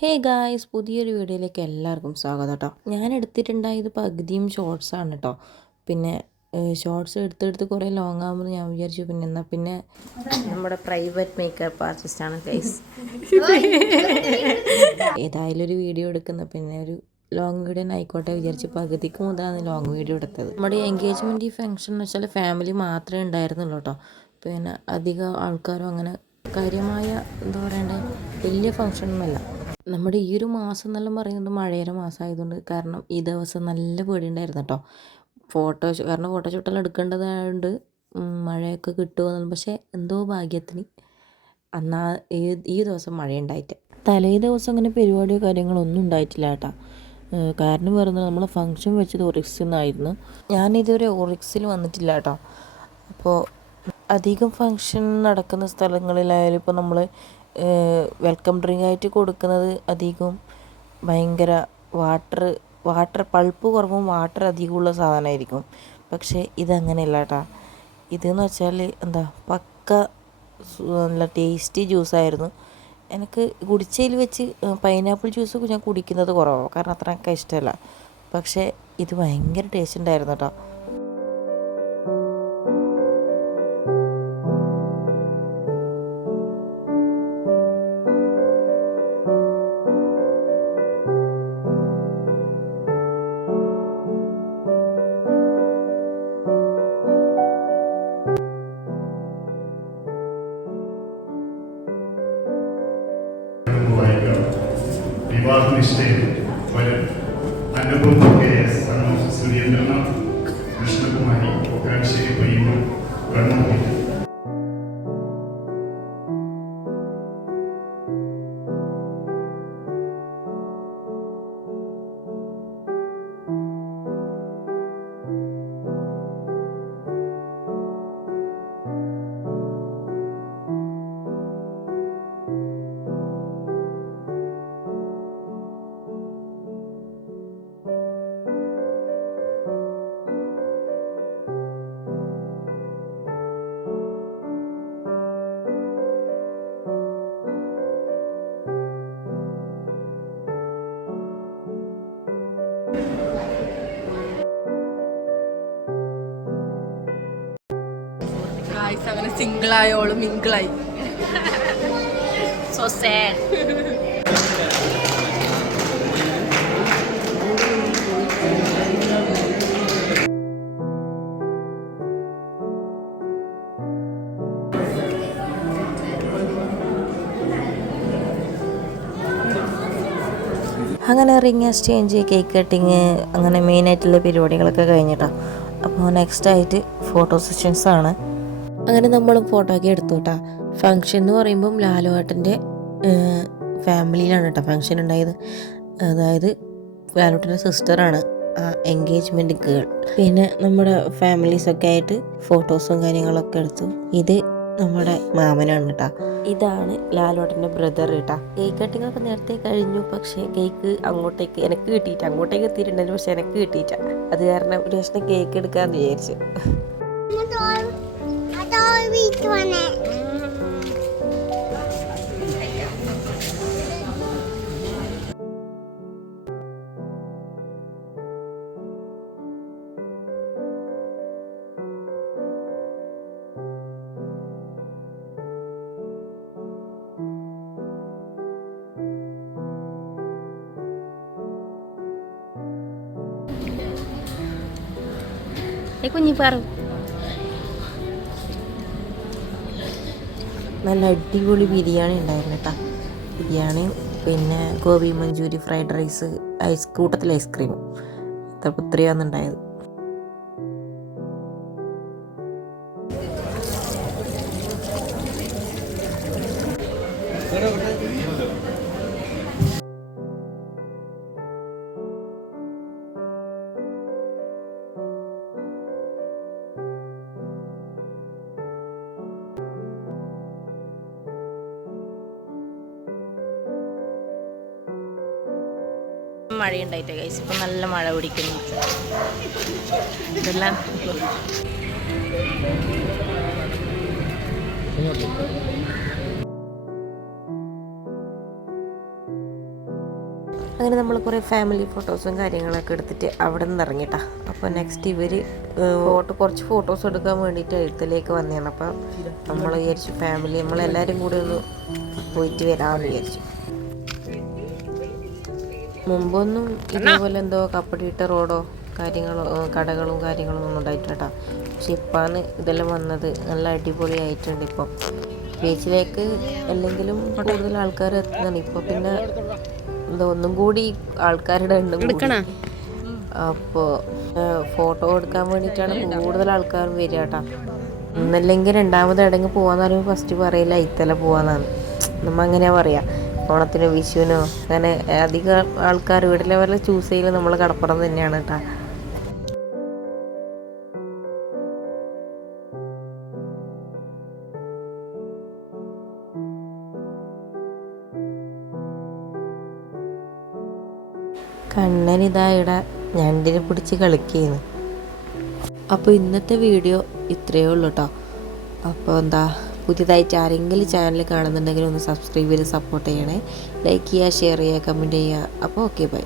Hey guys പുതിയൊരു വീഡിയോയിലേക്ക് എല്ലാവർക്കും സ്വാഗതം കേട്ടോ. ഞാൻ എടുത്തിട്ടുണ്ടായത് പകുതിയും ഷോർട്സ് ആണ് കേട്ടോ. പിന്നെ ഷോർട്സ് എടുത്തെടുത്ത് കുറേ ലോങ് ആകുമ്പോൾ ഞാൻ വിചാരിച്ചു. പിന്നെ എന്നാൽ പിന്നെ നമ്മുടെ പ്രൈവറ്റ് മേക്കപ്പ് ആർട്ടിസ്റ്റാണ് ഗൈസ് ഏതായാലും ഒരു വീഡിയോ എടുക്കുന്ന പിന്നെ ഒരു ലോങ് വീഡിയോ ആയിക്കോട്ടെ വിചാരിച്ച് പകുതിക്ക് മുതലാണ് ലോങ് വീഡിയോ എടുത്തത്. നമ്മുടെ എൻഗേജ്മെന്റ് ഈ ഫംഗ്ഷൻ എന്ന് വെച്ചാൽ ഫാമിലി മാത്രമേ ഉണ്ടായിരുന്നുള്ളൂ കേട്ടോ. പിന്നെ അധികം ആൾക്കാരും അങ്ങനെ കാര്യമായ എന്താ പറയണ്ടേ വലിയ ഫംഗ്ഷനൊന്നുമല്ല നമ്മുടെ ഈ ഒരു മാസം എന്നെല്ലാം പറയുന്നത് മഴയുടെ മാസമായതുകൊണ്ട് കാരണം ഈ ദിവസം നല്ല പേടിയുണ്ടായിരുന്നു കേട്ടോ. ഫോട്ടോ കാരണം ഫോട്ടോ ഷൂട്ടെല്ലാം എടുക്കേണ്ടതായതുകൊണ്ട് മഴയൊക്കെ കിട്ടുമോ പക്ഷേ എന്തോ ഭാഗ്യത്തിന് അന്നാ ഈ ദിവസം മഴയുണ്ടായിട്ട്. തലേ ദിവസം അങ്ങനെ പരിപാടിയോ കാര്യങ്ങളോ ഒന്നും ഉണ്ടായിട്ടില്ല കേട്ടോ. കാരണം പറയുന്നത് നമ്മൾ ഫംഗ്ഷൻ വെച്ചത് ഒറിക്സിൽ നിന്നായിരുന്നു ഞാനിതുവരെ ഒറിക്സിൽ വന്നിട്ടില്ല കേട്ടോ. അപ്പോൾ അധികം ഫങ്ഷൻ നടക്കുന്ന സ്ഥലങ്ങളിലായാലും ഇപ്പോൾ നമ്മൾ വെൽക്കം ഡ്രിങ്ക് ആയിട്ട് കൊടുക്കുന്നത് അധികവും ഭയങ്കര വാട്ടർ വാട്ടർ പൾപ്പ് കുറവും വാട്ടർ അധികമുള്ള സാധനമായിരിക്കും. പക്ഷേ ഇതങ്ങനെയല്ല കേട്ടോ ഇതെന്ന് വെച്ചാൽ എന്താ പക്ക നല്ല ടേസ്റ്റി ജ്യൂസായിരുന്നു എനിക്ക് കുടിച്ചതിൽ വെച്ച് പൈനാപ്പിൾ ജ്യൂസ് ഞാൻ കുടിക്കുന്നത് കുറവാണ് കാരണം അത്ര എനിക്ക് ഇഷ്ടമല്ല. പക്ഷേ ഇത് ഭയങ്കര ടേസ്റ്റ് ഉണ്ടായിരുന്നു കേട്ടോ നിശ്ചയം വരും അനുഭവം കെ എസ് സുരേന്ദ്രനാഥ് കൃഷ്ണകുമാരി ഒക്കാശ്ശേരി പയ്യൂർ കണ്ണൂർ അങ്ങനെ സിംഗിൾ ആയോളും മിങ്കിളായി സോ സാഡ് അങ്ങനെ റിങ് എക്സ്ചേഞ്ച് കേക്ക് കട്ടിങ് അങ്ങനെ മെയിനായിട്ടുള്ള പരിപാടികളൊക്കെ കഴിഞ്ഞിട്ടാണ് അപ്പോൾ നെക്സ്റ്റ് ആയിട്ട് ഫോട്ടോ സെഷൻസ് ആണ്. അങ്ങനെ നമ്മളും ഫോട്ടോ ഒക്കെ എടുത്തു കേട്ടോ ഫംഗ്ഷൻ എന്ന് പറയുമ്പം ലാലുവേട്ടന്റെ ഫാമിലിയിലാണ് കേട്ടോ ഫംഗ്ഷൻ ഉണ്ടായത്. അതായത് ലാലുവേട്ടന്റെ സിസ്റ്ററാണ് ആ എൻഗേജ്മെന്റ് ഗേൾ പിന്നെ നമ്മുടെ ഫാമിലീസൊക്കെ ആയിട്ട് ഫോട്ടോസും കാര്യങ്ങളൊക്കെ എടുത്തു. ഇത് നമ്മുടെ മാമനാണ് കേട്ടോ ഇതാണ് ലാലോട്ടന്റെ ബ്രദർ കേട്ടാ കേക്ക് കട്ടിംഗ് ഒക്കെ നേരത്തെ കഴിഞ്ഞു പക്ഷേ കേക്ക് അങ്ങോട്ടേക്ക് എനിക്ക് കിട്ടിയിട്ട അങ്ങോട്ടേക്ക് എത്തിയിട്ടുണ്ടായിരുന്നു പക്ഷെ എനിക്ക് കിട്ടിയിട്ട അത് കാരണം ഒരു പ്രശ്നം കേക്ക് എടുക്കാന്ന് വിചാരിച്ചു. Ini Eko. നല്ല അടിപൊളി ബിരിയാണി ഉണ്ടായിരുന്നു കേട്ടോ ബിരിയാണി പിന്നെ gobi manchurian fried rice ice കൂട്ടത്തിൽ ഐസ്ക്രീം. അത്ര ഇത്രയാണ് ഉണ്ടായത്. മഴയുണ്ടായിട്ട് കൈസ് ഇപ്പം നല്ല മഴ പിടിക്കുന്നു. ഇതെല്ലാം അങ്ങനെ നമ്മൾ കുറേ ഫാമിലി ഫോട്ടോസും കാര്യങ്ങളൊക്കെ എടുത്തിട്ട് അവിടെ നിന്ന് ഇറങ്ങിട്ടാ അപ്പോൾ നെക്സ്റ്റ് ഇവർ ഫോട്ടോ കുറച്ച് ഫോട്ടോസ് എടുക്കാൻ വേണ്ടിയിട്ട് എഴുത്തിലേക്ക് വന്നതാണ്. അപ്പം നമ്മൾ വിചാരിച്ചു ഫാമിലി നമ്മളെല്ലാവരും കൂടി ഒന്ന് പോയിട്ട് വരാമെന്ന് വിചാരിച്ചു. മുമ്പൊന്നും ഇതേപോലെ എന്തോ കപ്പടിയിട്ട റോഡോ കാര്യങ്ങളോ കടകളും കാര്യങ്ങളും ഒന്നും ഉണ്ടായിട്ടാ പക്ഷെ ഇപ്പാണ് ഇതെല്ലാം വന്നത് നല്ല അടിപൊളി ആയിട്ടുണ്ട് ഇപ്പം. ബീച്ചിലേക്ക് അല്ലെങ്കിലും കൂടുതൽ ആൾക്കാർ എത്തുന്നതാണ്. ഇപ്പോൾ പിന്നെ എന്താ ഒന്നും കൂടി ആൾക്കാരുടെ എണ്ണം അപ്പോ അപ്പോൾ ഫോട്ടോ എടുക്കാൻ വേണ്ടിട്ടാണ് കൂടുതൽ ആൾക്കാരും വരിക കേട്ടോ ഒന്നല്ലെങ്കിൽ രണ്ടാമത് ഇടങ്ങ് പോവാന്ന് പറയുമ്പോൾ ഫസ്റ്റ് പറയില്ല ഇത്തല പോവാന്നാണ്. നമ്മ അങ്ങനെയാ പറയാ. ഓണത്തിനോ വിഷുവിനോ അങ്ങനെ അധികം ആൾക്കാർ വീട്ടിലെ വല്ല ചൂസ് ചെയ്യൽ നമ്മൾ കടപ്പുറം തന്നെയാണ് കേട്ടോ. കണ്ണൻ ഇതാ ഇവിടെ ഞണ്ടിനെ പിടിച്ച് കളിക്കുന്നു. അപ്പോൾ ഇന്നത്തെ വീഡിയോ ഇത്രയേ ഉള്ളൂ കേട്ടോ. അപ്പോൾ എന്താ പുതിയതായിട്ട് ആരെങ്കിലും ചാനൽ കാണുന്നുണ്ടെങ്കിൽ ഒന്ന് സബ്സ്ക്രൈബ് ചെയ്ത് സപ്പോർട്ട് ചെയ്യണേ. ലൈക്ക് ചെയ്യുക ഷെയർ ചെയ്യുക കമന്റ് ചെയ്യുക. അപ്പോൾ ഓക്കെ ബൈ